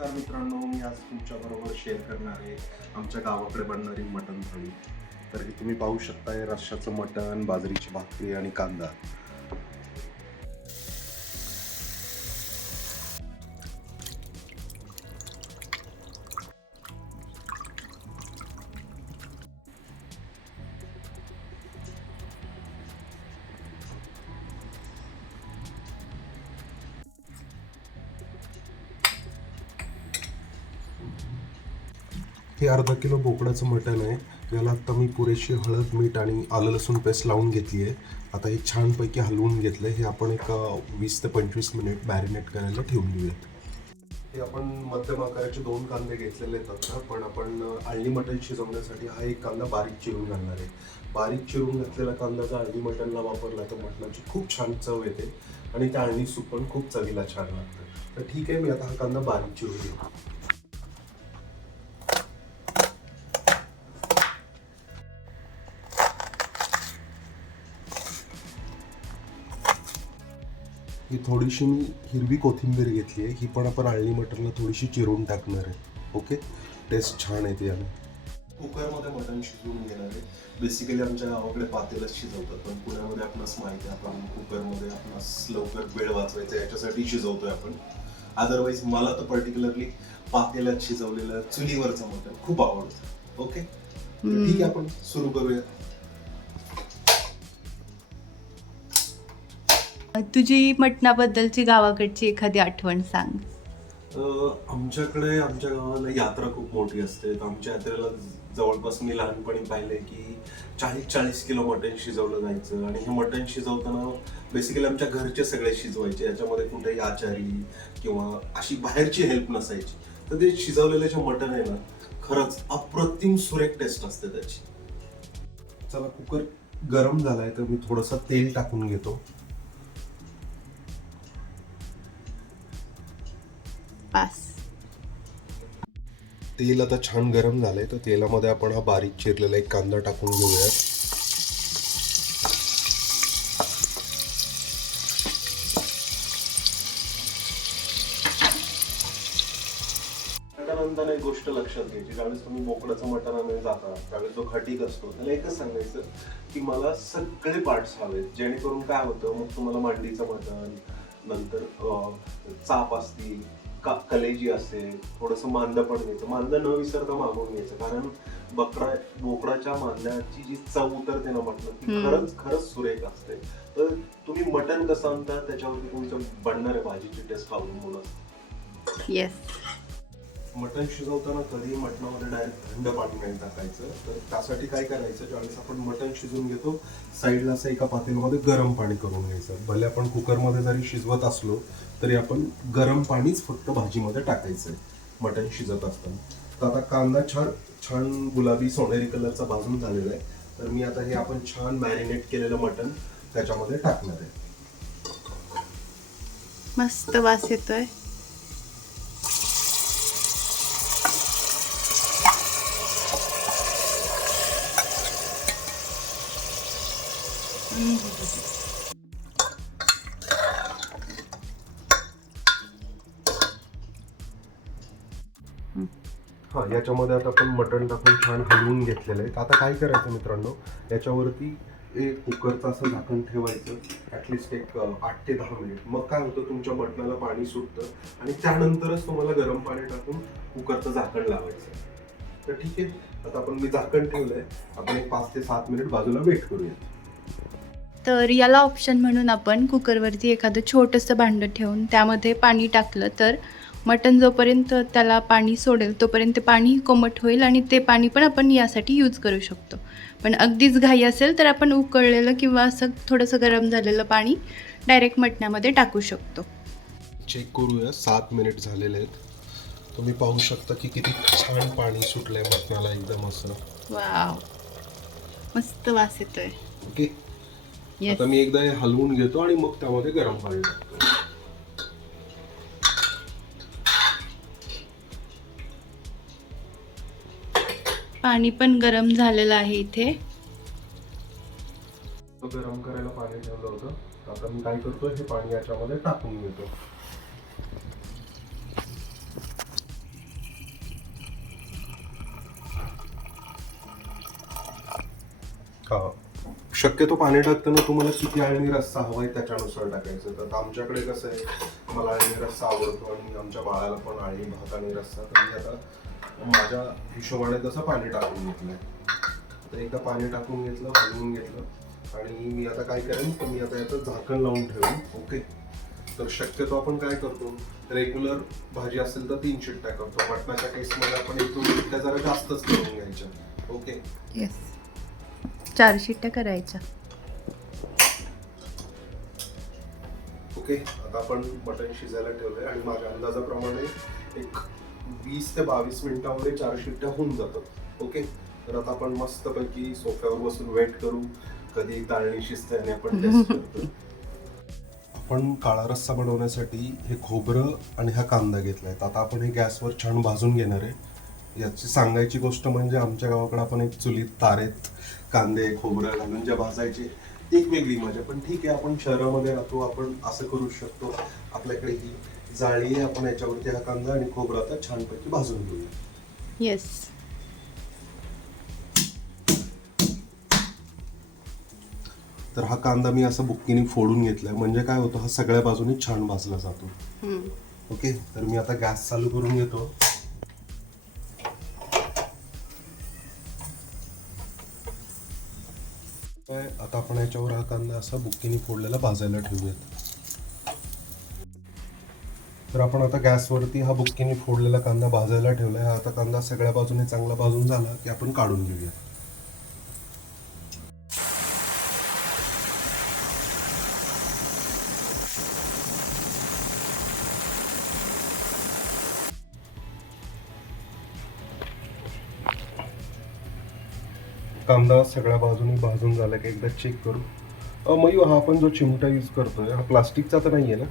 नमस्कार मित्रांनो मी आज तुमच्या बरोबर शेअर करणार आहे आमच्या गावाकडे बनणारी मटण थाळी. तर हे तुम्ही पाहू शकताय रश्शाचं मटण बाजरीची भाकरी आणि कांदा. हे अर्धा किलो बोकडाचं मटण आहे. याला आता मी पुरेशी हळद मीठ आणि आलं लसूण पेस्ट लावून घेतली आहे आता हे छानपैकी हलवून घेतलं हे आपण एक वीस ते पंचवीस मिनिट मॅरिनेट करायला ठेवून घेऊयात हे आपण मध्यम आकाराचे दोन कांदे घेतलेले आहेत आता. पण आपण अळणी आळणी मटण शिजवण्यासाठी हा एक कांदा बारीक चिरून घालणार आहे. बारीक चिरून घातलेला कांदा जर आळणी मटणला वापरला तर मटणाची खूप छान चव येते आणि त्या आळणी सूप पण खूप चवीला छान लागतं. तर ठीक आहे मी आता हा कांदा बारीक चिरून घेतो. ही थोडीशी मी हिरवी कोथिंबीर घेतली आहे. ही पण आपण आळणी मटरला थोडीशी चिरून टाकणार आहे. ओके टेस्ट छान येते याने कुकरमध्ये मटण शिजवून घेणार आहे. बेसिकली आमच्या गावाकडे पातेलच शिजवतात पण पुण्यामध्ये आपणास माहिती आहे आपण कुकरमध्ये आपणास लवकर वेळ वाचवायचा याच्यासाठी शिजवतोय आपण. अदरवाईज मला तर पर्टिक्युलरली पातेल्यात शिजवलेलं चुलीवरचं मटण खूप आवडतं. ओके ठीक आहे आपण सुरू करूया. तुझी मटणाबद्दलची गावाकडची एखादी आठवण सांग. आमच्याकडे आमच्या गावाला यात्रा खूप मोठी असते. तर आमच्या यात्रेला जवळपास मी लहानपणी पाहिले की चाळीस चाळीस किलो मटण शिजवलं जायचं. आणि हे मटण शिजवताना बेसिकली आमच्या घरचे सगळे शिजवायचे. याच्यामध्ये कुठेही आचारी किंवा अशी बाहेरची हेल्प नसायची. तर ते शिजवलेलं जे मटण आहे ना खरंच अप्रतिम सुरेख टेस्ट असते त्याची. चला कुकर गरम झालाय तर मी थोडंसं तेल टाकून घेतो. पास तेल आता छान गरम झालंय तर तेलामध्ये आपण हा बारीक चिरलेला एक कांदा टाकून घेऊयात. त्यानंतर एक गोष्ट लक्षात घ्यायची ज्यावेळेस तुम्ही बोकडाचं मटण आणायला जाता त्यावेळेस जो घटिक असतो त्याला एकच सांगायचं की मला सगळे पार्ट्स हवेत जेणेकरून काय होतं मग तुम्हाला मांडीचं मटण नंतर चाप असतील का कलेजी असेल थोडंसं मांदा पण घ्यायचं मांदा न विसरता मागवून घ्यायचं. कारण बकरा बोकडाच्या मांद्याची जी चव उतरते ना म्हटलं ती. खरंच खरंच सुरेख असते. तर तुम्ही मटण कसं आणता? त्याच्यावरती तुमच्या बनणाऱ्या भाजीची टेस्ट अवलंबून असते येस मटण शिजवताना कधीही मटणामध्ये डायरेक्ट थंड पाणी नाही टाकायचं. तर त्यासाठी काय करायचं? ज्यावेळेस आपण मटण शिजवून घेतो साईडला असं एका पातेल्यामध्ये गरम पाणी करून घ्यायचं. भले आपण कुकरमध्ये जरी शिजवत असलो तरी आपण गरम पाणीच फक्त भाजीमध्ये टाकायचं आहे मटण शिजत असताना. तर आता कांदा छान छान गुलाबी सोनेरी कलरचा भाजून झालेला आहे. तर मी आता हे आपण छान मॅरिनेट केलेलं मटण त्याच्यामध्ये टाकणार आहे. मस्त वास येतोय. हां याच्यामध्ये आता आपण मटण टाकून छान हलवून घेतलेलं आहे. आता काय करायचं मित्रांनो? याच्यावरती एक कुकरचं असं झाकण ठेवायचं ॲटलिस्ट एक आठ ते दहा मिनिट मग काय होतं तुमच्या मटणाला पाणी सुटतं आणि त्यानंतरच तुम्हाला गरम पाणी टाकून कुकरचं झाकण लावायचं. तर ठीक आहे आता आपण मी झाकण ठेवलंय. आपण एक पाच ते सात मिनिट बाजूला वेट करूया. तर याला ऑप्शन म्हणून आपण कुकरवरती एखादं छोटंसं भांडं ठेवून त्यामध्ये पाणी टाकलं तर मटण जोपर्यंत त्याला पाणी सोडेल तोपर्यंत ते पाणी कोमट होईल आणि ते पाणी पण आपण यासाठी यूज करू शकतो. पण अगदीच घाई असेल तर आपण उकळलेलं किंवा असं थोडंसं गरम झालेलं पाणी डायरेक्ट मटणामध्ये टाकू शकतो. चेक करूया. सात मिनिट झालेले आहेत. तुम्ही पाहू शकता की किती छान पाणी सुटलंय मटणाला एकदम असं. वाव मस्त वास येतोय. ओके आता मी एकदा हे हलवून घेतो आणि मग त्यामध्ये गरम पाणी पाणी पण गरम झालेलं आहे इथे. गरम करायला पाणी ठेवलं होतं. आता मी काय करतो हे पाणी याच्यामध्ये टाकून घेतो. शक्यतो पाणी टाकताना तुम्हाला किती आळणी रस्सा हवा आहे त्याच्यानुसार टाकायचं. तर आमच्याकडे कसं आहे मला आळणी रस्सा आवडतो आणि आमच्या बाळाला पण आळणी भात आणि रस्सा. तर मी आता माझ्या हिशोबाने तसं पाणी टाकून घेतलंय. तर एकदा पाणी टाकून घेतलं हलवून घेतलं. आणि मी आता काय करेन तर मी आता याचं झाकण लावून ठेवेन. ओके? तर शक्यतो आपण काय करतो रेग्युलर भाजी असेल तर तीन शिट्ट्या करतो. मटणाच्या केसमध्ये आपण एक दोन शिट्ट्या जरा जास्तच करून घ्यायच्या. ओके? येस चार शिट्ट्या करायच्या. ओके? आता आपण मटण शिजायला ठेवलंय. आणि माझ्या अंदाजाप्रमाणे एक वीस ते बावीस मिनिटामध्ये चार शिट्ट्या होऊन जातात. ओके तर आता आपण मस्तपैकी सोफ्यावर बसून वेट करू. कधी ताळणी शिजते आणि आपण टेस्ट करतो आपण काळा रस्सा बनवण्यासाठी हे खोबरं आणि हा कांदा घेतलाय. तर आता आपण हे गॅसवर छान भाजून घेणार आहे. याची सांगायची गोष्ट म्हणजे आमच्या गावाकडे आपण एक चुलीत तारेत कांदे खोबरं घालून जे भाजायचे. एक वेगळी मजा. पण ठीक आहे आपण शहरामध्ये राहतो आपण असं करू शकतो. आपल्याकडे ही जाळी आपण याच्यावरती हा कांदा आणि खोबरं आता छानपैकी भाजून घेऊया. येस तर हा कांदा मी असा बुक्कीने फोडून घेतलाय. म्हणजे काय होतं हा सगळ्या बाजूनी छान भाजला जातो. ओके? तर मी आता गॅस चालू करून घेतो. काय, आता आपण याच्यावर हा कांदा असा बुक्कीने फोडलेला भाजायला ठेवूयात. तर आपण आता गॅसवरती हा बुक्कीने फोडलेला कांदा भाजायला ठेवलाय. हा आता कांदा सगळ्या बाजूने चांगला भाजून झाला की आपण काढून घेऊया. कांदा सगळ्या बाजूने भाजून झाला की एकदा चेक करू. अ, मयू हा आपण जो चिमटा यूज करतोय हा प्लास्टिकचा तर नाहीये ना?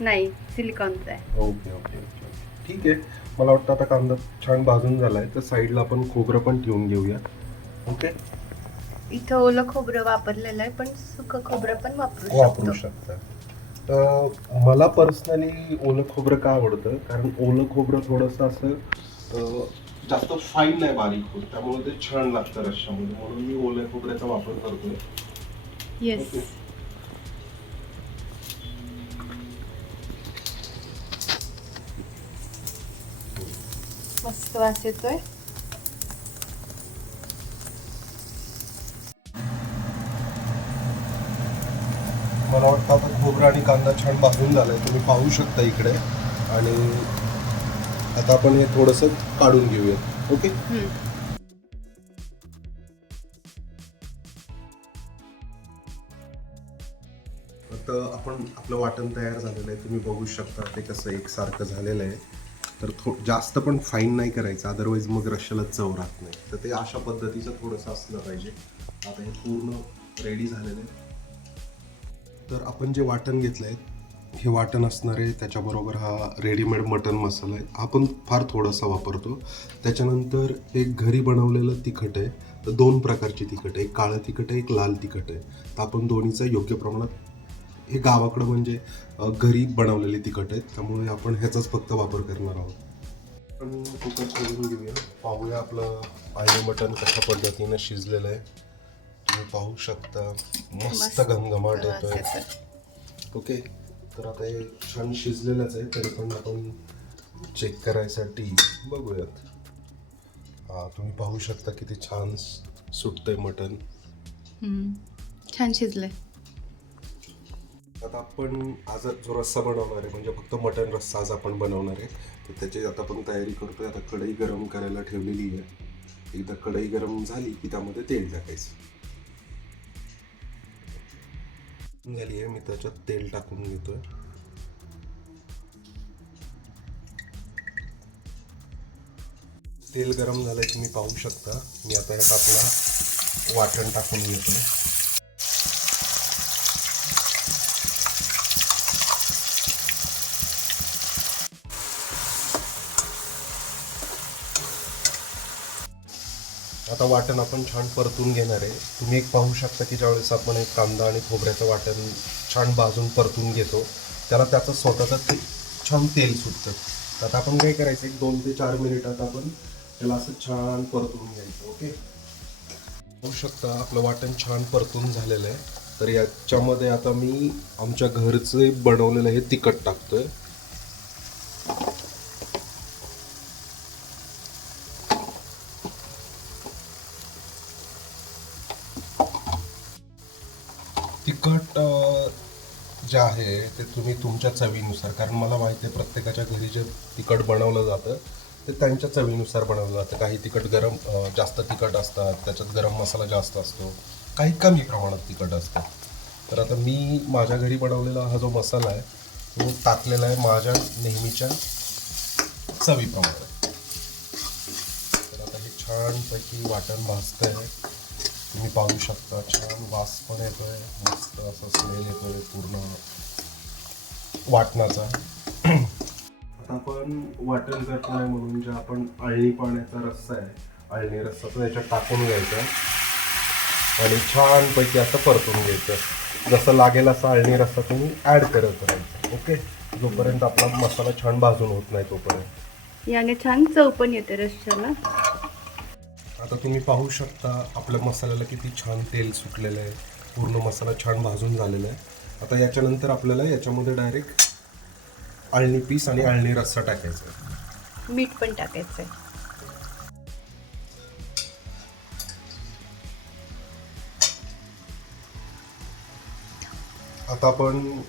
नाही सिलिकॉनचा आहे. ओके ओके ओके ठीक आहे. मला वाटतं आता कांदा छान भाजून झालाय तर साईडला आपण खोबरं पण ठेवून घेऊया ओके? इथं ओलं खोबरं वापरलेलं आहे पण सुकं खोबरं पण वापरू वापरू शकतो. शकता अ, मला पर्सनली ओलं खोबरं का आवडतं? कारण ओलं खोबरं थोडंसं असं अ, जास्त फाईन नाही बारीक होत. त्यामुळे ते छान लागतं रश्श्यामध्ये. म्हणून मी ओल्या खोबऱ्याचा वापर करतोय. येस मस्त वास येतोय मला वाटतं आता खोबरं आणि कांदा छान भाजून झालाय. तुम्ही पाहू शकता इकडे. आणि आता आपण हे थोडस काढून घेऊया ओके? आता आपण आपलं वाटण तयार झालेलं आहे. तुम्ही बघू शकता ते कसं एकसारखं झालेलं आहे. तर थो जास्त पण फाईन नाही करायचं. अदरवाईज मग रश्याला चव राहत नाही. तर ते अशा पद्धतीचं थोडंसं असलं पाहिजे. आता हे पूर्ण रेडी झालेलं आहे. तर आपण जे वाटण घेतलं आहे हे वाटण असणार आहे. त्याच्याबरोबर हा रेडीमेड मटन मसाला आहे. हा पण फार थोडासा वापरतो. त्याच्यानंतर एक घरी बनवलेलं तिखट आहे. तर दोन प्रकारची तिखट आहे. एक काळं तिखट आहे एक लाल तिखट आहे. तर आपण दोन्हीचा योग्य प्रमाणात हे गावाकडं म्हणजे घरी बनवलेले तिखट आहेत. त्यामुळे आपण ह्याचाच फक्त वापर करणार आहोत. आपण कुकर खोलून घेऊया. पाहूया आपलं आले मटण कशा पद्धतीनं शिजलेलं आहे. तुम्ही पाहू शकता. मस्त घमघमाट येतोय. ओके. तर आता हे छान शिजलेलंच आहे तरी पण आपण चेक करायसाठी बघूयात. हा तुम्ही पाहू शकता किती छान सुटतंय मटण. छान शिजलंय. आता आपण आज जो रस्सा बनवणार आहे म्हणजे फक्त मटन रस्सा आज आपण बनवणार आहे तर त्याची आता आपण तयारी करतोय. आता कढई गरम करायला ठेवलेली आहे. एकदा कढई गरम झाली की त्यामध्ये तेल टाकायचं. झाली आहे मी त्याच्यात तेल टाकून घेतोय. तेल गरम झालंय तुम्ही पाहू शकता. मी आता यात आपला वाटण टाकून घेतोय. आता वाटण आपण छान परतून घेणार आहे. तुम्ही एक पाहू शकता की ज्यावेळेस आपण एक कांदा आणि खोबऱ्याचं वाटण छान भाजून परतून घेतो त्याला त्याचं स्वतःचं ते छान तेल सुटतं. तर आता आपण काय करायचं एक दोन ते चार मिनिटात आपण त्याला असं छान परतून घ्यायचं ओके? पाहू शकता आपलं वाटण छान परतून झालेलं आहे. तर याच्यामध्ये आता मी आमच्या घरचे बनवलेलं हे तिखट टाकतोय. तिखट जे आहे ते तुम्ही तुमच्या चवीनुसार कारण मला माहिती आहे प्रत्येकाच्या घरी जे तिखट बनवलं जातं ते त्यांच्या चवीनुसार बनवलं जातं. काही तिखट गरम जास्त तिखट असतात त्याच्यात गरम मसाला जास्त असतो काही कमी प्रमाणात तिखट असतं. तर आता मी माझ्या घरी बनवलेला हा जो मसाला आहे तो टाकलेला आहे माझ्या नेहमीच्या चवीप्रमाणे. तर आता हे छानपैकी वाटण भाजतंय. तुम्ही पाहू शकता छान वास पण येतोय मस्त असं स्मेल येतोय पूर्ण वाटणाचा आता आपण वाटण करतो नाही म्हणून जे आपण अळणी पाण्याचा रस्सा आहे अळणी रस्सा तो याच्यात टाकून घ्यायचा. आणि छानपैकी असं परतून घ्यायचं. जसं लागेल असा अळणी रस्सा तुम्ही ॲड करत राहायचा. ओके? जोपर्यंत आपला मसाला छान भाजून होत नाही तोपर्यंत. याने छान चव पण येते रश्श्याला आता तुम्ही पाहू शकता आपल्या मसाल्याला किती छान तेल सुटलेलं आहे. पूर्ण मसाला छान भाजून झालेला आहे. आता याच्यानंतर आपल्याला याच्यामध्ये डायरेक्ट अळणी पीस आणि अळणी रस्सा टाकायचा आहे. मीठ पण टाकायचं आहे. आता आपण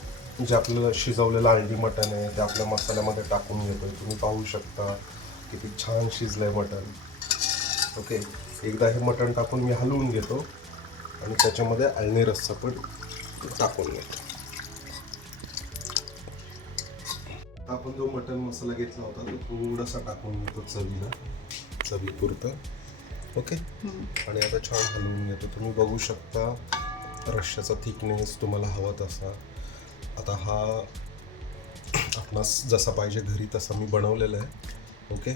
जे आपलं शिजवलेलं अळणी मटण आहे ते आपल्या मसाल्यामध्ये टाकून घेतोय. तुम्ही पाहू शकता किती छान शिजलंय मटण. ओके. एकदा हे मटण टाकून मी हलवून घेतो आणि त्याच्यामध्ये अळणी रस्सा पण टाकून घेतो. आपण जो मटण मसाला घेतला होता तो थोडासा टाकून घेतो चवीला. चवीपुरतं ओके? आणि आता छान हलवून घेतो. तुम्ही बघू शकता रश्श्याचा थिकनेस तुम्हाला हवा तसा. आता हा आपणास जसा पाहिजे घरी तसा मी बनवलेला आहे. ओके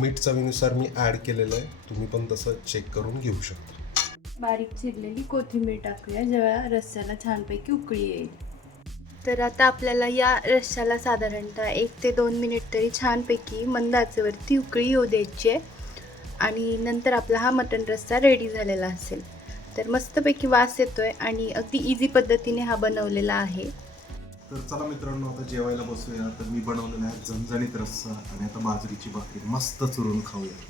मीठ चवीनुसार मी ॲड केलेलं आहे. तुम्ही पण तसं चेक करून घेऊ शकता. बारीक चिरलेली कोथिंबीर टाकूया जेव्हा रस्स्याला छानपैकी उकळी येईल. तर आता आपल्याला या रस्स्याला साधारणतः एक ते दोन मिनिट तरी छानपैकी मंद आचेवरती उकळी येऊ द्यायची आहे. आणि नंतर आपला हा मटण रस्सा रेडी झालेला असेल. तर मस्तपैकी वास येतोय आणि अगदी इझी पद्धतीने हा बनवलेला आहे. तर चला मित्रांनो आता जेवायला बसूया. तर मी बनवलेला आहे झणझणीत रस्सा आणि आता बाजरीची भाकरी. मस्त चुरून खाऊया.